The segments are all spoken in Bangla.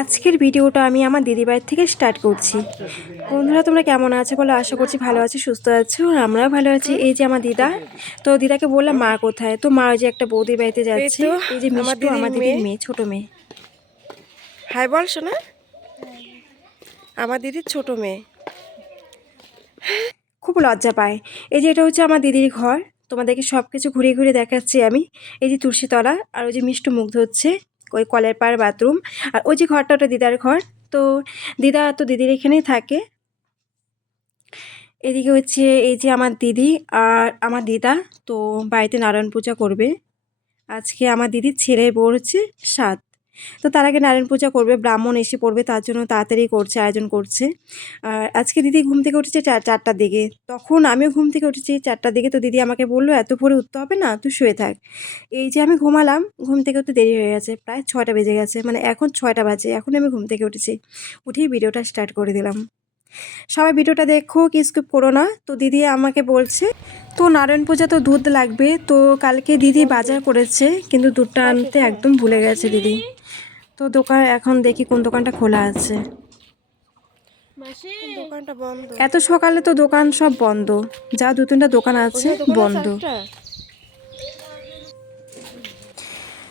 আজকের ভিডিওটা আমি আমার দিদিবাড়ির থেকে স্টার্ট করছি। বন্ধুরা তোমরা কেমন আছো বলো, আশা করছি ভালো আছো, সুস্থ আছো, আর আমরাও ভালো আছি। এই যে আমার দিদা, তো দিদাকে বললাম মা কোথায়, তো মা ওই যে একটা বৌদির বাড়িতে যাচ্ছে। এই যে মিষ্টু আমার দিদির মেয়ে, ছোট মেয়ে। হাই বল শোনা, আমার দিদির ছোট মেয়ে। খুব লজ্জা পায়। এই যে এটা হচ্ছে আমার দিদির ঘর, তোমাদেরকে সব কিছু ঘুরিয়ে ঘুরিয়ে দেখাচ্ছি আমি। এই যে তুলসীতলা, আর ওই যে মিষ্টু মুখ ধুচ্ছে, ওই কলের পাড় বাথরুম, আর ওই যে ঘরটা ওটা দিদার ঘর। তো দিদা তো দিদির এখানেই থাকে। এদিকে হচ্ছে এই যে আমার দিদি আর আমার দিদা, তো বাড়িতে নারায়ণ পূজা করবে। আজকে আমার দিদির ছেলের বউ হচ্ছে সাত, তো তার আগে নারায়ণ পূজা করবে, ব্রাহ্মণ এসে পড়বে, তার জন্য তাড়াতাড়ি করছে, আয়োজন করছে। আর আজকে দিদি ঘুম থেকে উঠেছে চারটার দিকে, তখন আমিও ঘুম থেকে উঠেছি চারটার দিকে। তো দিদি আমাকে বললো এত ভোরে উঠতে হবে না, তুই শুয়ে থাক। এই যে আমি ঘুমালাম, ঘুম থেকে উঠতে দেরি হয়ে গেছে, প্রায় 6টা বেজে গেছে, মানে এখন 6টা বাজে, এখন আমি ঘুম থেকে উঠেছি। উঠেই ভিডিওটা স্টার্ট করে দিলাম। সবাই ভিডিওটা দেখো, কি স্কিপ করো না। তো দিদি আমাকে বলছে, তো নারায়ণ পূজা তো দুধ লাগবে, তো কালকে দিদি বাজার করেছে কিন্তু দুধটা আনতে একদম ভুলে গেছে দিদি। তো দোকান এখন দেখি কোন দোকানটা খোলা আছে। দোকানটা বন্ধ, এত সকালে তো দোকান সব বন্ধ, যা দু তিনটা দোকান আছে বন্ধ।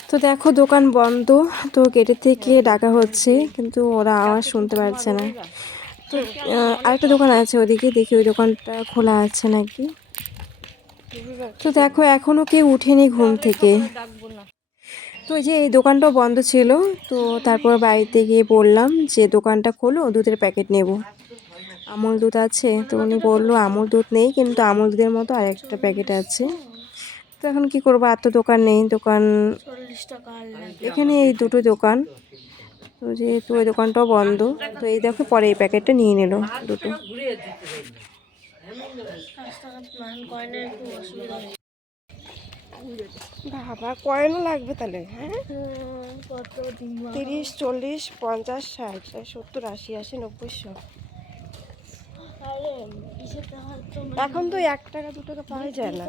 তো দেখো দোকান বন্ধ, তো গেটের থেকে ডাকা হচ্ছে কিন্তু ওরা আওয়াজ শুনতে পারছে না। তো আরেকটা দোকান আছে ওদিকে, দেখি ওই দোকানটা খোলা আছে নাকি। তো দেখো এখনো কেউ উঠেনি ঘুম থেকে। তো এই যে এই দোকানটাও বন্ধ ছিল, তো তারপর বাড়িতে গিয়ে বললাম যে দোকানটা খোলো, দুধের প্যাকেট নেব। আমুল দুধ আছে, তো উনি বললো আমুল দুধ নেই, কিন্তু আমুল দুধের মতো আরেকটা প্যাকেট আছে। তো এখন কি করবো, আর তো দোকান নেই, দোকান এখানে এই দুটো দোকান, তো যেহেতু ওই দোকানটাও বন্ধ, তো এই দেখো পরে এই প্যাকেটটা নিয়ে নিল দুটো। বাবা কয়েনও লাগবে তাহলে, হ্যাঁ 30, 40, 50, 60, 70, 80, 80, 90, 100। এখন তো 1 টাকা 2 টাকা পাওয়া যায় না।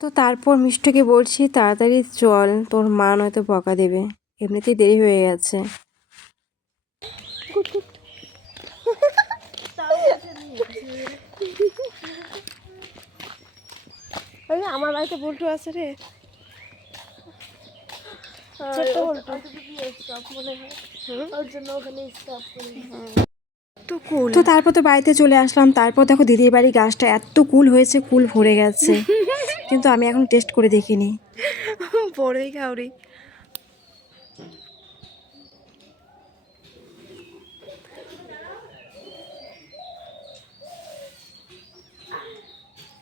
তো তারপর মিষ্টকে বলছি তাড়াতাড়ি চল, তোর মা নয়তো বকা দেবে, এমনিতেই দেরি হয়ে গেছে। আমার বাড়িতে বল্টু আছে রে, ছোট্ট বল্টু। তো তারপর তো বাড়িতে চলে আসলাম। তারপর দেখো দিদির বাড়ি গাছটা এত কুল হয়েছে, কুল ভরে গেছে, কিন্তু আমি এখন টেস্ট করে দেখিনি। বড়ই খাওরি,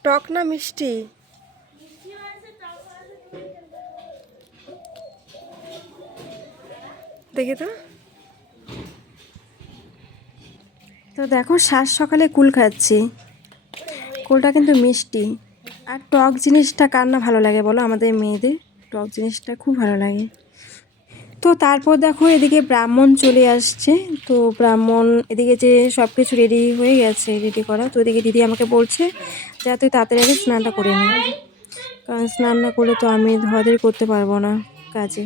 টক না মিষ্টি? দেখি তো। তো দেখো সাত সকালে কুল খাচ্ছি, কুলটা কিন্তু মিষ্টি। আর টক জিনিসটা কার না ভালো লাগে বলো, আমাদের মেয়েদের টক জিনিসটা খুব ভালো লাগে। তো তারপর দেখো এদিকে ব্রাহ্মণ চলে আসছে, তো ব্রাহ্মণ এদিকে যে সব কিছু রেডি হয়ে গেছে, রেডি করা। তো এদিকে দিদি আমাকে বলছে যে তুই তাড়াতাড়ি স্নানটা করে নি, কারণ স্নান না করলে তো আমি ধোয়াধুয়ি করতে পারবো না কাজে,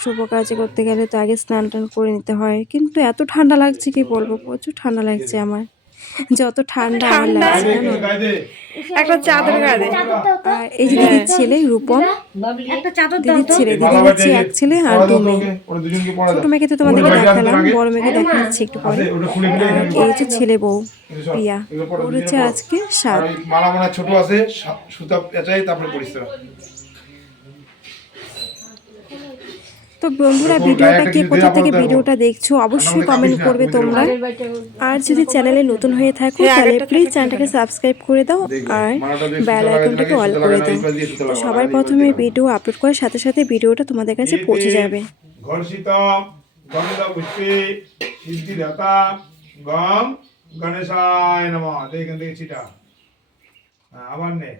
শুভ কাজে করতে গেলে তো আগে স্নান টান করে নিতে হয়। কিন্তু এত ঠান্ডা লাগছে কি বলবো, প্রচুর ঠান্ডা লাগছে আমার, যত ঠান্ডা আমার লাগছে জানো। একটা চাদর গায়ে। আর এই যে দিদির ছেলে রূপম, দিদির ছেলে, দিদির হচ্ছে এক ছেলে আর 2 মেয়ে। ছোট মেয়েকে তো তোমাদেরকে দেখালাম, বড় মেয়েকে দেখাচ্ছি একটু পরে। আর এই হচ্ছে ছেলে বউ প্রিয়া, ওর হচ্ছে আজকে 7। মালা মালা ছোট আছে, সুতা পেঁচাই তারপরে করিস তোরা। তো বন্ধুরা ভিডিওটা কে কোথা থেকে ভিডিওটা দেখছো অবশ্যই কমেন্ট করবে তোমরা। আর যদি চ্যানেলে নতুন হয়ে থাকো তাহলে প্লিজ চ্যানেলটাকে সাবস্ক্রাইব করে দাও আর বেল আইকনটাকে অল করে দাও, তো সবার প্রথমে ভিডিও আপলোড করার সাথে সাথে ভিডিওটা তোমাদের কাছে পৌঁছে যাবে। ঘর্ষিতম গন্ধ পুষ্পে সিদ্ধিদাতা গম গণেশায় নমঃ। এখান থেকে ছিটা, আবার নে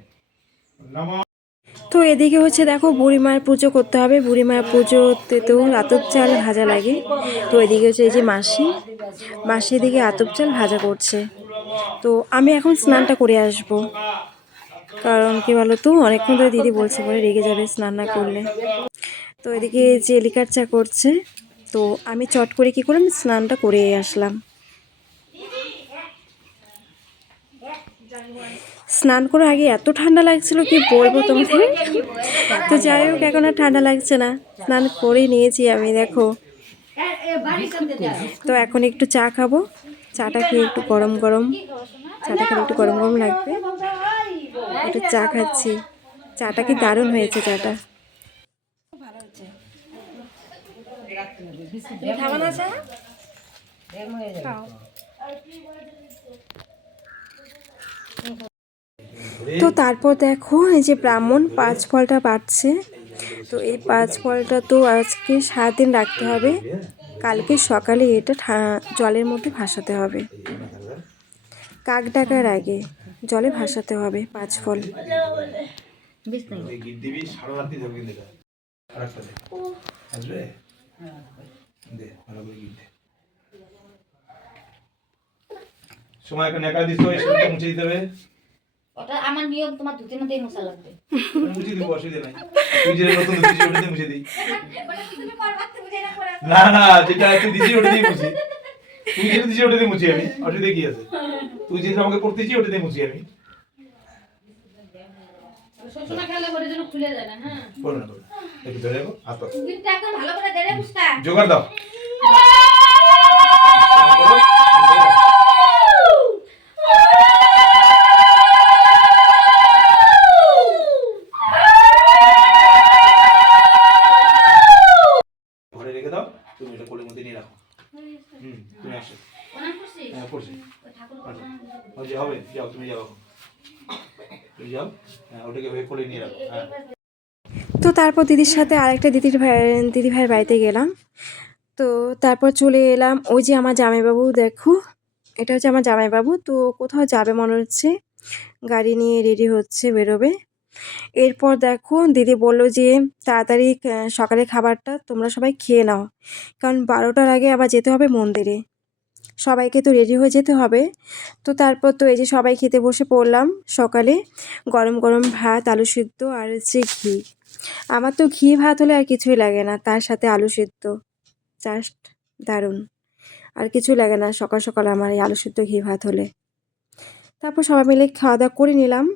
নমঃ। তো এদিকে হচ্ছে দেখো বুড়িমার পুজো করতে হবে, বুড়িমার পুজোতে তো আতপ চাল ভাজা লাগে। তো এদিকে হচ্ছে এই যে মাসি, মাসি এদিকে আতপ চাল ভাজা করছে। তো আমি এখন স্নানটা করে আসব, কারণ কি বলো তো অনেকক্ষণ ধরে দিদি বলছে পরে রেগে যাবে স্নান না করলে। তো এদিকে যে লিকার চা করছে, তো আমি চট করে কী করলাম, স্নানটা করে আসলাম। স্নান করার আগে এত ঠান্ডা লাগছিল কি বলবো তোমাদের। তো যাই হোক, এখন আর ঠান্ডা লাগছে না, স্নান করে নিয়েছি আমি, দেখো। তো এখন একটু চা খাবো, চাটা খেয়ে একটু গরম গরম, চাটা খেলে একটু গরম গরম লাগবে, একটু চা খাচ্ছি। চাটা কি দারুণ হয়েছে চাটা। তো তারপর দেখো এই যে ব্রাহ্মণ 5 ফলটা বাটছে। তো এই 5 ফলটা তো আজকে 7 দিন রাখতে হবে, কালকে সকালে এটা জলের মধ্যে ভাসাতে হবে। কাক ডাকার আগে জলে ভাসাতে হবে 5 ফল। সময় এখন একা দিছো, এই শরীরটা মুছে দিতে হবে। ওটা আমার নিয়ম, তোমার ধুতির মধ্যেই মশা লাগবে। আমি মুছে দিব, অসুবিধা নাই। তুই যে নতুন দিছিস ওটাতে মুছে দিই। না না, যেটা তুই দিছিস ওটাতেই মুছি। তুই যেটা দিছিস ওটাতেই মুছি আমি, অসুবিধা কি আছে? তুই যেটা আমাকে করতেছিস ওটাতেই মুছি আমি। সবসময় খেলা করে যেন খুলে যায় না। হ্যাঁ, করো না, করো না। একটু ধরে রাখো, হাত পাতো। দিনটা একদম ভালো করে দেড়ে বুঝতা। জোগাড় দাও। ঘরে রেখে দাও, তুমি এটা কোলের মধ্যে নিয়ে রাখো। তুমি আসো। প্রণাম করছিস? হ্যাঁ, করছি। ওই ঠাকুর আচ্ছা, ওই যে হবে, যাও তুমি যাও এখন। তুমি যাও, হ্যাঁ, ওটাকে ওই কোলে নিয়ে রাখো। হ্যাঁ। তো তারপর দিদির সাথে আরেকটা দিদি ভাইয়ের বাড়িতে গেলাম। তো তারপর চলে এলাম, ওই যে আমার জামাইবাবু, দেখো এটা হচ্ছে আমার জামাইবাবু। তো কোথাও যাবে মনে হচ্ছে, গাড়ি নিয়ে রেডি হচ্ছে, বেরোবে। এরপর দেখো দিদি বললো যে তাড়াতাড়ি সকালে খাবারটা তোমরা সবাই খেয়ে নাও, কারণ 12টার আগে আবার যেতে হবে মন্দিরে, সবাইকে তো রেডি হয়ে যেতে হবে। তো তারপর তো এই যে সবাই খেতে বসে পড়লাম। সকালে গরম গরম ভাত, আলু সিদ্ধ আর হচ্ছে ঘি। আমার তো ঘি ভাত হলে আর কিছুই লাগে না, তার সাথে আলু সিদ্ধ, জাস্ট দারুণ। আর কিছু লাগে না সকাল সকাল আমার এই আলু সিদ্ধ ঘি ভাত হলে। তারপর সবাই মিলে খাওয়া দাওয়া করে নিলাম।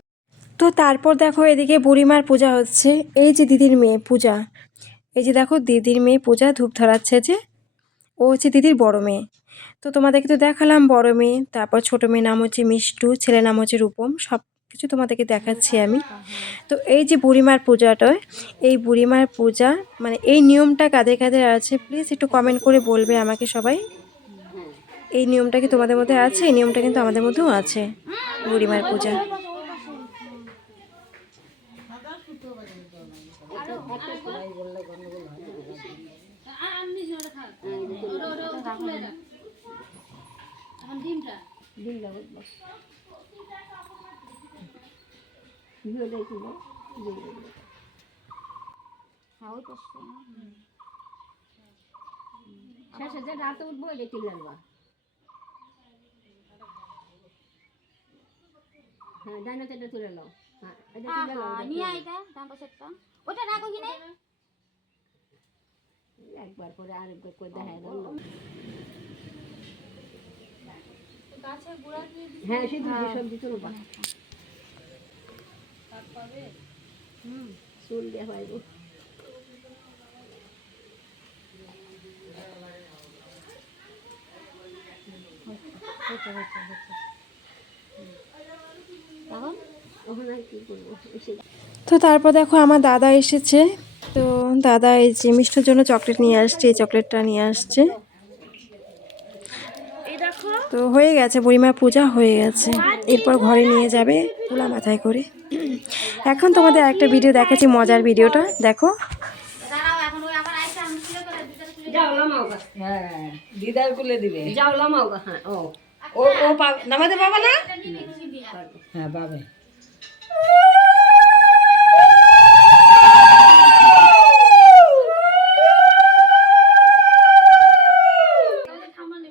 তো তারপর দেখো এদিকে বুড়িমার পূজা হচ্ছে। এই যে দিদির মেয়ে পূজা, এই যে দেখো দিদির মেয়ে পূজা ধূপ ধরাচ্ছে, যে ও হচ্ছে দিদির বড় মেয়ে। তো তোমাদেরকে তো দেখালাম বড় মেয়ে, তারপর ছোটো মেয়ের নাম হচ্ছে মিষ্টু, ছেলের নাম হচ্ছে রূপম, সব কিছু তোমাদেরকে দেখাচ্ছি আমি। তো এই যে বুড়িমার পূজাটা, এই বুড়িমার পূজা মানে এই নিয়মটা কাদের কাদের আছে প্লিজ একটু কমেন্ট করে বলবে আমাকে সবাই। এই নিয়মটা কি তোমাদের মধ্যে আছে? এই নিয়মটা কিন্তু আমাদের মধ্যেও আছে, বুড়িমার পূজা। রাতে উঠবো দেখি লাগবা। হ্যাঁ, ডাইনা চেটা তুলে নাও। হ্যাঁ, এটা তুলে নাও। নিয়ে আইটা ডান পাশেরটা। ওটা রাখো কি নাই? একবার করে আরেকবার করে দেখাই দাও। গাছের গোড়া দিয়ে দিই। হ্যাঁ, সেই দিয়ে সব দিতে হবে। তারপরে চুল দেয়া হইব। তো তারপর দেখো আমার দাদা এসেছে। তো দাদা এই যে মিষ্টির জন্য চকলেট নিয়ে আসছে, এই চকলেটটা নিয়ে আসছে। তো হয়ে গেছে, বুড়িমার পূজা হয়ে গেছে, এরপর ঘরে নিয়ে যাবে তুলা মাথায় করে। এখন তোমাদের একটা ভিডিও দেখাচ্ছি, মজার ভিডিওটা দেখো। হ্যাঁ, দিদার কুলে দিবে। যাও লামাও গা। হ্যাঁ, ও ও ও নামাতে পাবা না? হ্যাঁ, পাবে।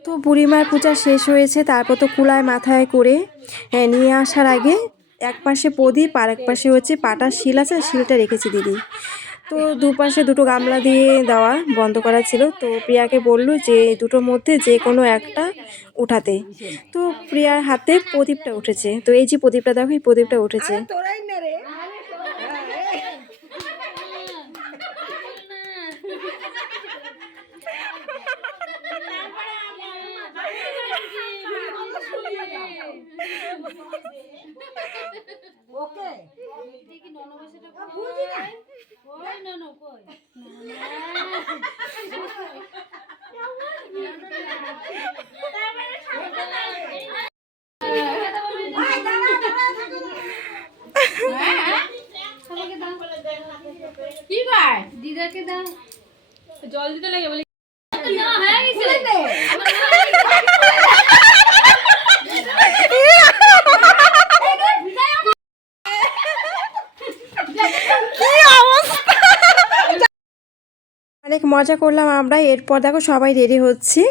তো বুড়িমার পূজা শেষ হয়েছে, তারপর তো কুলায় মাথায় করে নিয়ে আসার আগে এক পাশে প্রদীপ আর এক পাশে হচ্ছে পাটার শিল আছে, শিলটা রেখেছি দিদি। তো দুপাশে দুটো গামলা দিয়ে দেওয়া বন্ধ করা ছিল। তো প্রিয়াকে বলল যে দুটোর মধ্যে যে কোনো একটা উঠাতে। তো প্রিয়ার হাতে প্রদীপটা উঠেছে। তো এই যে প্রদীপটা দেখো, এই প্রদীপটা উঠেছে। তোরাই না রে ওকে কি ভাই দিদাকে দাও জল দিতে লাগে বলে না হয়ে গেছে অনেক মজা করলাম আমরা। এরপর দেখো সবাই রেডি হচ্ছি,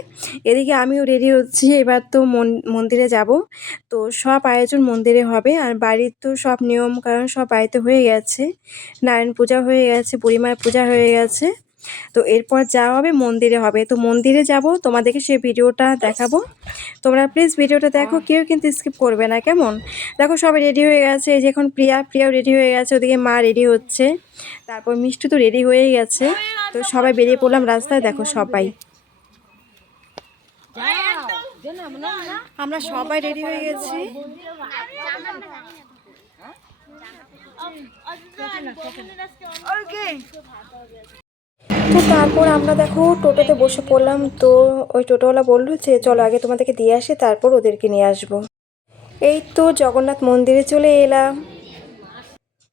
এদিকে আমিও রেডি হচ্ছি। এবার তো মন্দিরে যাব। তো সব আয়োজন মন্দিরে হবে, আর বাড়ির তো সব নিয়ম কারণ সব বাড়িতে হয়ে গেছে। নারায়ণ পূজা হয়ে গেছে, বুড়িমার পূজা হয়ে গেছে। তো এরপর যাওয়া হবে মন্দিরে হবে। তো মন্দিরে যাব, তোমাদেরকে সেই ভিডিওটা দেখাবো। তোমরা প্লিজ ভিডিওটা দেখো, কেউ কিন্তু স্কিপ করবে না, কেমন? দেখো সবাই রেডি হয়ে গেছে। এই যে এখন প্রিয়াও রেডি হয়ে গেছে, ওদিকে মা রেডি হচ্ছে, তারপর মিষ্টি তো রেডি হয়েই গেছে। তো সবাই বেরিয়ে পড়লাম রাস্তায়। দেখো সবাই, আমরা সবাই রেডি হয়ে গেছি। তো তারপর আমরা দেখো টোটোতে বসে পড়লাম। তো ওই টোটোওয়ালা বললো যে চলো আগে তোমাদেরকে দিয়ে আসি, তারপর ওদেরকে নিয়ে আসবো। এই তো জগন্নাথ মন্দিরে চলে এলাম।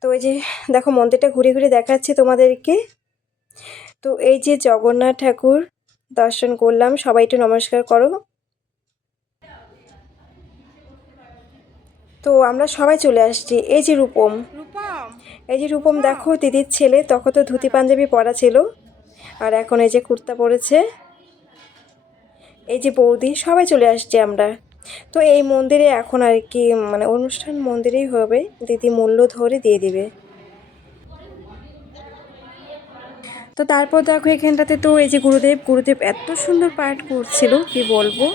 তো এই যে দেখো মন্দিরটা ঘুরে ঘুরে দেখাচ্ছি তোমাদেরকে। তো এই যে জগন্নাথ ঠাকুর দর্শন করলাম, সবাই একটু নমস্কার করো। তো আমরা সবাই চলে আসছি। এই যে রূপম, এই যে রূপম দেখো দিদির ছেলে, তখন তো ধুতি পাঞ্জাবি পরা ছিল, আর এখন এই যে কুর্তা পরেছে। এই যে বৌদি, সবাই চলে আসছি আমরা। তো এই মন্দিরে এখন আর কি মানে অনুষ্ঠান মন্দিরেই হবে, দিদি মূল্য ধরে দিয়ে দিবে। তো তারপর দেখো এখানটাতে তো এই যে গুরুদেব এত সুন্দর পাঠ করছিল, কি বলবো,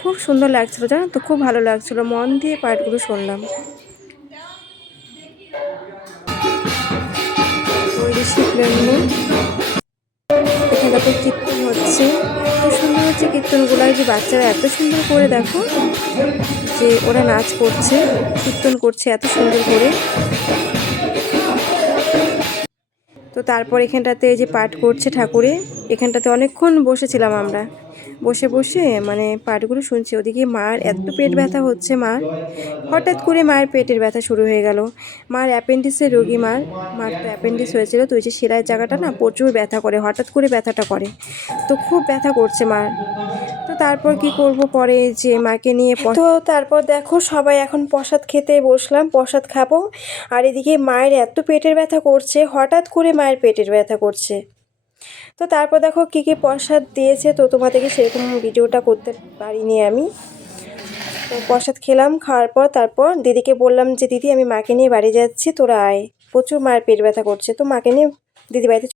খুব সুন্দর লাগছিল, জানো তো, খুব ভালো লাগছিল, মন দিয়ে পাঠগুলো শুনলাম। ওই যে শিবলিঙ্গ, এখানটাতে কীর্তন হচ্ছে, এত সুন্দর হচ্ছে কীর্তনগুলো। যে বাচ্চারা এত সুন্দর করে দেখো যে ওরা নাচ করছে, কীর্তন করছে এত সুন্দর করে। তো তারপর এখানটাতে এই যে পাঠ করছে ঠাকুরে, এখানটাতে অনেকক্ষণ বসেছিলাম আমরা, বসে বসে মানে পাঠগুলো শুনছি। ওদিকে মার এত পেট ব্যথা হচ্ছে, হঠাৎ করে মায়ের পেটের ব্যথা শুরু হয়ে গেল। মার অ্যাপেন্ডিক্সের রোগী, মার তো অ্যাপেন্ডিক্স হয়েছিল। তো ওই যে সেলাইয়ের জায়গাটা না প্রচুর ব্যথা করে, হঠাৎ করে ব্যথাটা করে, তো খুব ব্যথা করছে মার। তো তারপর কি করব, পরে যে মাকে নিয়ে তো তারপর দেখো সবাই এখন প্রসাদ খেতে বসলাম, প্রসাদ খাবো। আর এদিকে মায়ের এত পেটের ব্যথা করছে, হঠাৎ করে মায়ের পেটের ব্যথা করছে। তো তারপর দেখো কী কী প্রসাদ দিয়েছে, তো তোমাদেরকে সেরকম ভিডিওটা করতে পারিনি আমি। তো প্রসাদ খেলাম, খাওয়ার পর তারপর দিদিকে বললাম যে দিদি আমি মাকে নিয়ে বাড়ি যাচ্ছি, তোরা আয়, প্রচুর মায়ের পেট ব্যথা করছে। তো মাকে নিয়ে দিদি বাড়িতে